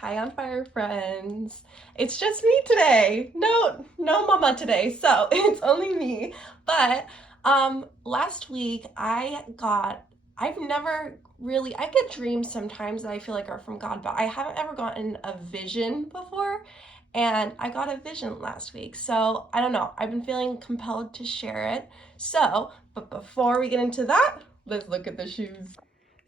Hi on fire, friends. It's just me today. No mama today, so it's only me. But last week I've never really, I get dreams sometimes that I feel like are from God, but I haven't ever gotten a vision before. And I got a vision last week. So I don't know, I've been feeling compelled to share it. But before we get into that, let's look at the shoes.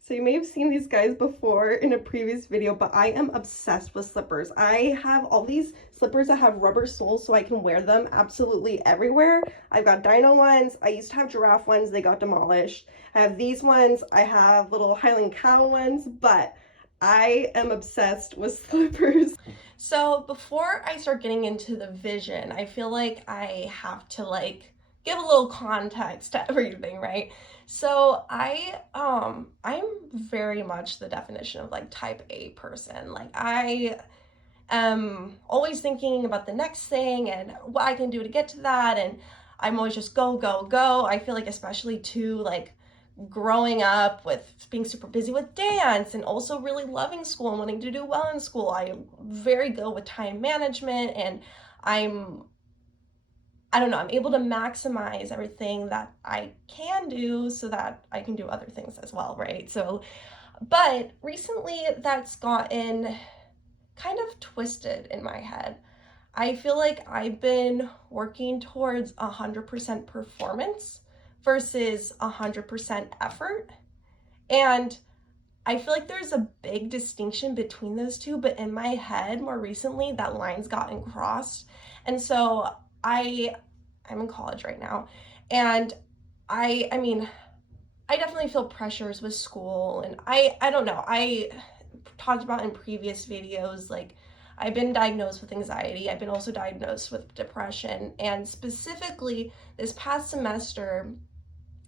So you may have seen these guys before in a previous video, but I am obsessed with slippers. I have all these slippers that have rubber soles so I can wear them absolutely everywhere. I've got dino ones. I used to have giraffe ones. They got demolished. I have these ones. I have little Highland cow ones, but I am obsessed with slippers. So before I start getting into the vision, I feel like I have to give a little context to everything, right? So I'm very much the definition of type A person. I am always thinking about the next thing and what I can do to get to that, and I'm always just go, go, go. I feel like especially too growing up with being super busy with dance and also really loving school and wanting to do well in school, I'm very good with time management, and I don't know, I'm able to maximize everything that I can do so that I can do other things as well, right? So, but recently that's gotten kind of twisted in my head. I feel like I've been working towards 100% performance versus 100% effort. And I feel like there's a big distinction between those two, but in my head more recently that line's gotten crossed. And so I'm in college right now, and I mean I definitely feel pressures with school, and I don't know, I talked about in previous videos, I've been diagnosed with anxiety. I've been also diagnosed with depression, and specifically this past semester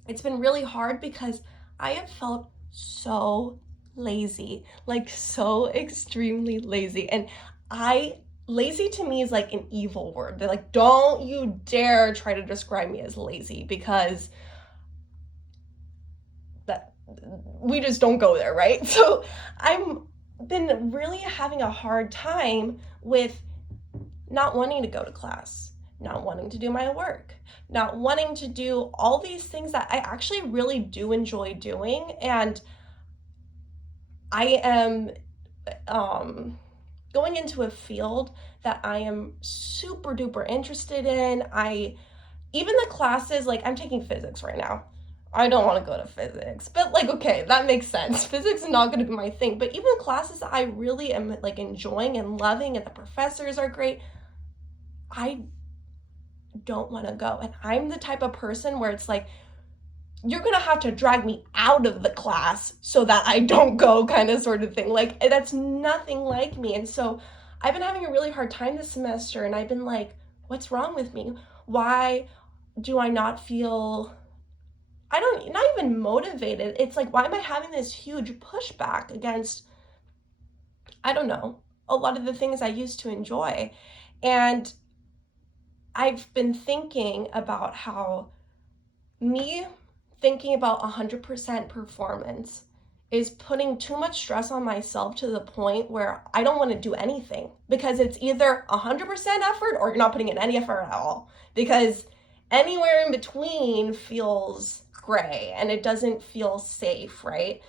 it's been really hard because I have felt so lazy, so extremely lazy. And lazy to me is like an evil word. They're like, don't you dare try to describe me as lazy, because that we just don't go there, right? So I'm been really having a hard time with not wanting to go to class, not wanting to do my work, not wanting to do all these things that I actually really do enjoy doing. And I am going into a field that I am super duper interested in. Even the classes, I'm taking physics right now. I don't want to go to physics, but okay, that makes sense. Physics is not going to be my thing, but even the classes that I really am enjoying and loving and the professors are great, I don't want to go. And I'm the type of person where it's you're gonna have to drag me out of the class so that I don't go, kind of sort of thing. That's nothing like me. And so I've been having a really hard time this semester, and I've been what's wrong with me? Why do I not feel, not even motivated. It's why am I having this huge pushback against, I don't know, a lot of the things I used to enjoy? And I've been thinking about how me thinking about 100% performance is putting too much stress on myself to the point where I don't want to do anything, because it's either 100% effort or you're not putting in any effort at all, because anywhere in between feels gray and it doesn't feel safe, right?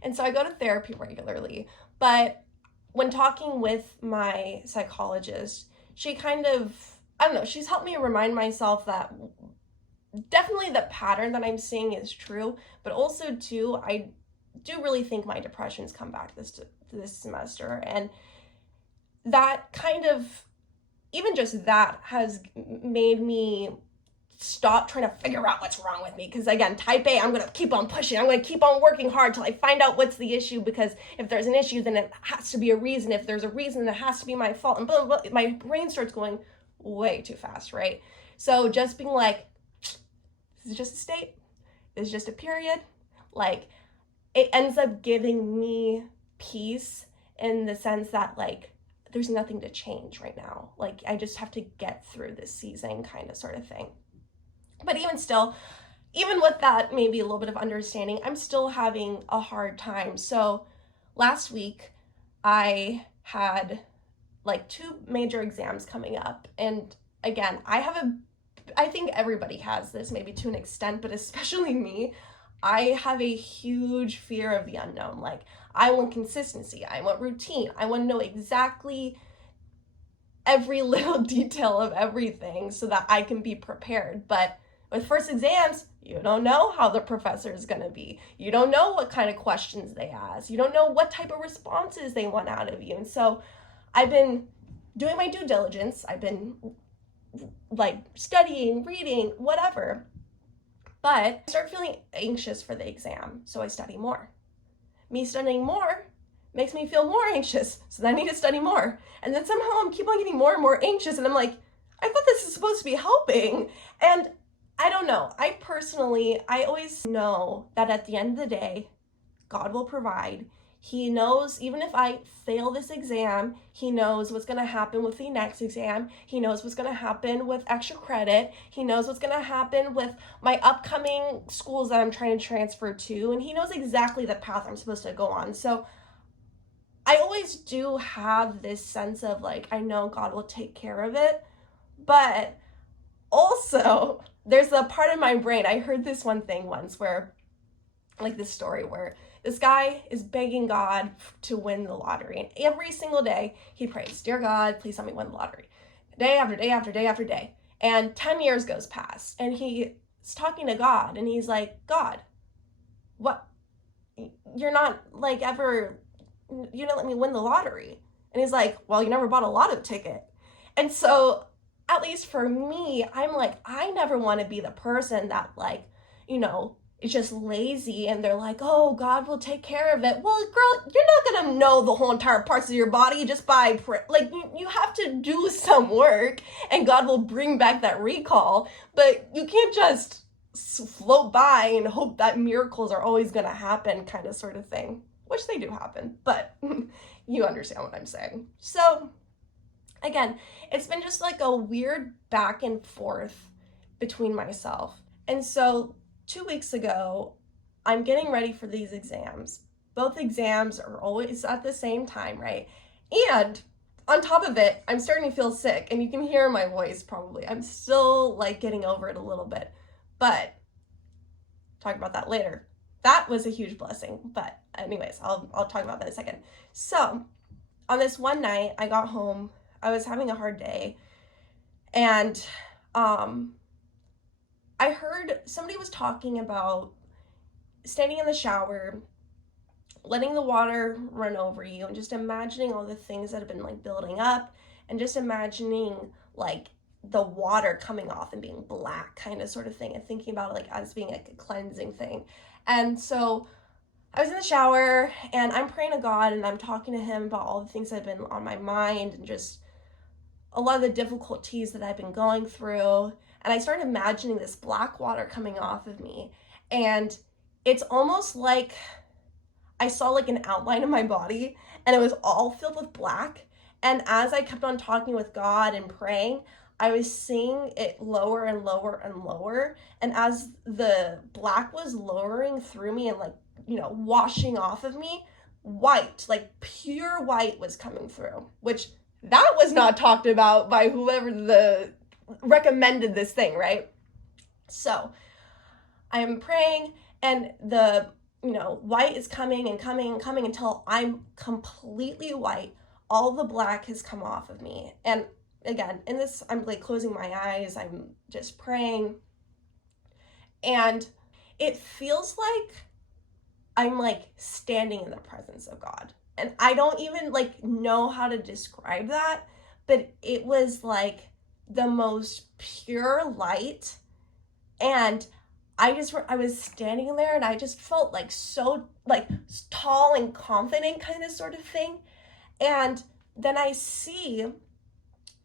And so I go to therapy regularly, but when talking with my psychologist, she kind of, I don't know, she's helped me remind myself that definitely the pattern that I'm seeing is true, but also too, I do really think my depression's come back this semester, and that kind of, even just that has made me stop trying to figure out what's wrong with me. Because again, type A, I'm going to keep on pushing. I'm going to keep on working hard till I find out what's the issue, because if there's an issue, then it has to be a reason. If there's a reason, it has to be my fault. And blah, blah, blah. My brain starts going way too fast, right? So just being this is just a state, this is just a period, it ends up giving me peace in the sense that there's nothing to change right now. I just have to get through this season, kind of sort of thing. But even still, even with that maybe a little bit of understanding, I'm still having a hard time. So last week I had like 2 major exams coming up. And again, I think everybody has this, maybe to an extent, but especially me. I have a huge fear of the unknown. Like, I want consistency, I want routine, I want to know exactly every little detail of everything so that I can be prepared. But with first exams, you don't know how the professor is going to be. You don't know what kind of questions they ask. You don't know what type of responses they want out of you. And so I've been doing my due diligence. I've been like studying, reading, whatever. But I start feeling anxious for the exam, so I study more. Me studying more makes me feel more anxious, so then I need to study more. And then somehow I'm keep on getting more and more anxious, and I'm like, I thought this is supposed to be helping. And I don't know. I always know that at the end of the day, God will provide. He knows, even if I fail this exam, he knows what's going to happen with the next exam. He knows what's going to happen with extra credit. He knows what's going to happen with my upcoming schools that I'm trying to transfer to. And he knows exactly the path I'm supposed to go on. So I always do have this sense of like, I know God will take care of it. But also, there's a part of my brain, I heard this one thing once where, like this story where this guy is begging God to win the lottery. And every single day he prays, dear God, please let me win the lottery. Day after day after day after day. And 10 years goes past and he's talking to God and he's like, God, what? You're not like ever, you didn't let me win the lottery. And he's like, well, you never bought a lotto ticket. And so at least for me, I'm like, I never want to be the person that like, is just lazy and they're like, oh, God will take care of it. Well, girl, you're not going to know the whole entire parts of your body just by, like, you have to do some work and God will bring back that recall, but you can't just float by and hope that miracles are always going to happen kind of sort of thing, which they do happen, but you understand what I'm saying. So again, it's been just like a weird back and forth between myself. And so 2 weeks ago, I'm getting ready for these exams. Both exams are always at the same time, right? And on top of it, I'm starting to feel sick, and you can hear my voice probably. I'm still like getting over it a little bit, but talk about that later. That was a huge blessing, but anyways, I'll talk about that in a second. So on this one night, I got home, I was having a hard day, and I heard somebody was talking about standing in the shower, letting the water run over you, and just imagining all the things that have been like building up, and just imagining like the water coming off and being black kind of sort of thing, and thinking about it like as being like a cleansing thing. And so I was in the shower and I'm praying to God and I'm talking to him about all the things that have been on my mind and just a lot of the difficulties that I've been going through. And I started imagining this black water coming off of me. And it's almost like I saw like an outline of my body and it was all filled with black. And as I kept on talking with God and praying, I was seeing it lower and lower and lower. And as the black was lowering through me and like, washing off of me, white, like pure white was coming through, which that was not talked about by whoever recommended this thing, right? So I am praying and the white is coming and coming and coming until I'm completely white. All the black has come off of me. And again, in this, I'm like closing my eyes, I'm just praying, and it feels like I'm like standing in the presence of God. And I don't even like know how to describe that, but it was like the most pure light. And I was standing there and I just felt like so like tall and confident kind of sort of thing. And then I see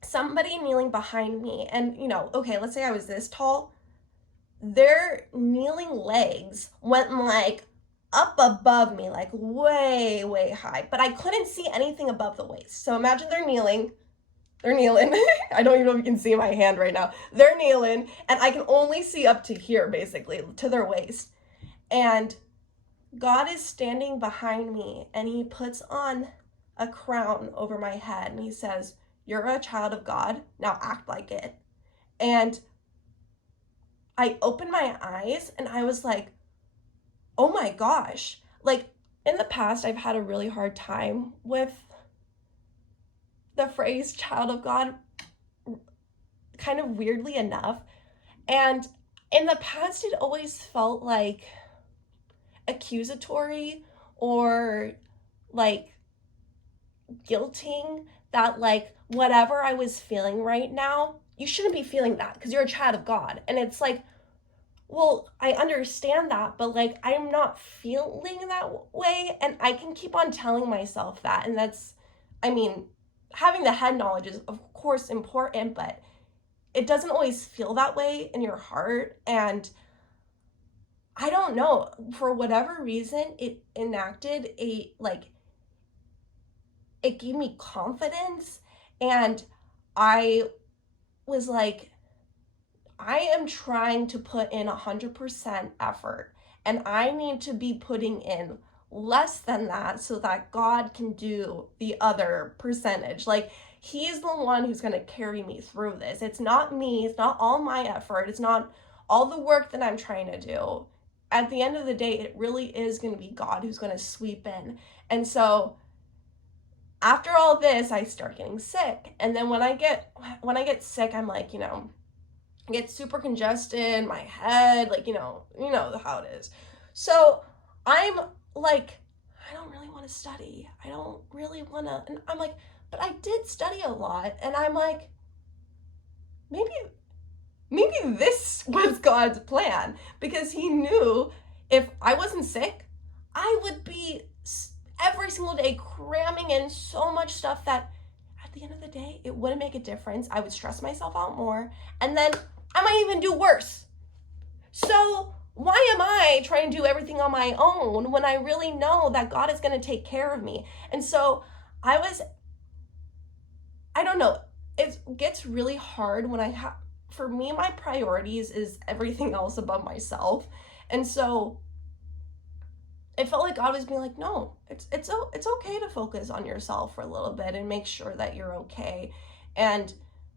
somebody kneeling behind me and, okay, let's say I was this tall. Their kneeling legs went like up above me, like way, way high, but I couldn't see anything above the waist. So imagine they're kneeling. I don't even know if you can see my hand right now. They're kneeling and I can only see up to here, basically, to their waist. And God is standing behind me and he puts on a crown over my head, and he says, "You're a child of God, now act like it." And I opened my eyes and I was like, oh my gosh. Like, in the past, I've had a really hard time with the phrase child of God, kind of weirdly enough. And in the past, it always felt like accusatory or like guilting that, like, whatever I was feeling right now, you shouldn't be feeling that because you're a child of God. And it's like, well, I understand that, but like, I'm not feeling that way. And I can keep on telling myself that. And that's, I mean, having the head knowledge is, of course, important, but it doesn't always feel that way in your heart. And I don't know, for whatever reason, it enacted it gave me confidence. And I was like, I am trying to put in 100% effort, and I need to be putting in less than that so that God can do the other percentage. Like, he's the one who's going to carry me through this. It's not me. It's not all my effort. It's not all the work that I'm trying to do. At the end of the day, it really is going to be God who's going to sweep in. And so after all this, I start getting sick. And then when I get sick, I'm like, I get super congested, my head, like, you know how it is. So I'm like, I don't really want to study. I don't really want to. And I'm like, but I did study a lot. And I'm like, maybe this was God's plan, because he knew if I wasn't sick, I would be every single day cramming in so much stuff that at the end of the day, it wouldn't make a difference. I would stress myself out more, and then I might even do worse. So why am I trying to do everything on my own when I really know that God is going to take care of me? And so I don't know, it gets really hard when for me, my priorities is everything else above myself. And so it felt like God was being like, no, it's okay to focus on yourself for a little bit and make sure that you're okay. And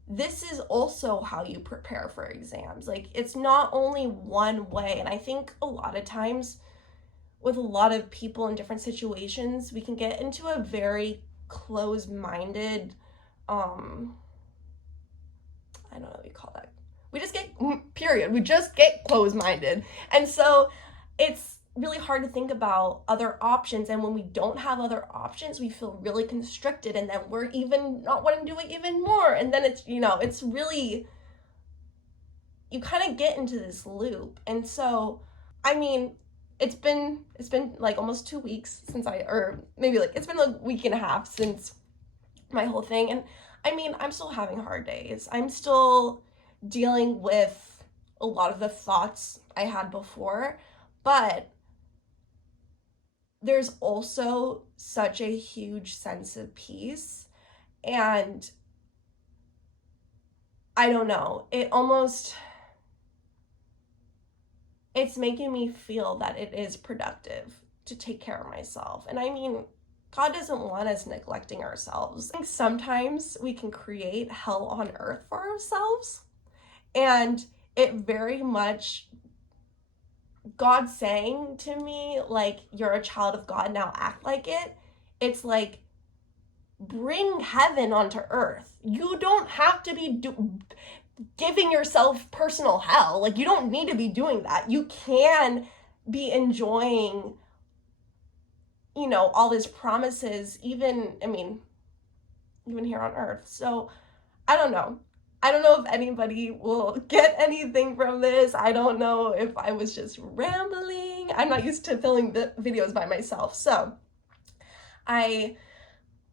this is also how you prepare for exams. Like, it's not only one way. And I think a lot of times with a lot of people in different situations, we can get into a very closed-minded, I don't know what you call that. We just get closed-minded. And so it's really hard to think about other options. And when we don't have other options, we feel really constricted, and then we're even not wanting to do it even more. And then it's really, you kind of get into this loop. And so, I mean, it's been like almost 2 weeks since or maybe like it's been a week and a half since my whole thing. And I mean, I'm still having hard days. I'm still dealing with a lot of the thoughts I had before, but there's also such a huge sense of peace. And I don't know, it's making me feel that it is productive to take care of myself. And I mean, God doesn't want us neglecting ourselves. I think sometimes we can create hell on earth for ourselves, and it very much, God saying to me, like, you're a child of God, now act like it. It's like, bring heaven onto earth. You don't have to be giving yourself personal hell. Like, you don't need to be doing that. You can be enjoying, all these promises, even here on earth. So I don't know if anybody will get anything from this. I don't know if I was just rambling. I'm not used to filming videos by myself. So I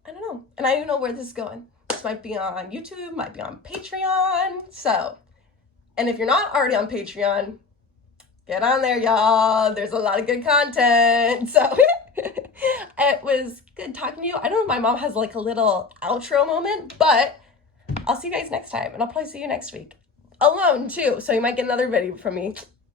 don't know. And I don't know where this is going. This might be on YouTube, might be on Patreon. So, and if you're not already on Patreon, get on there, y'all. There's a lot of good content. So it was good talking to you. I don't know if my mom has like a little outro moment, but I'll see you guys next time, and I'll probably see you next week. Alone, too, so you might get another video from me.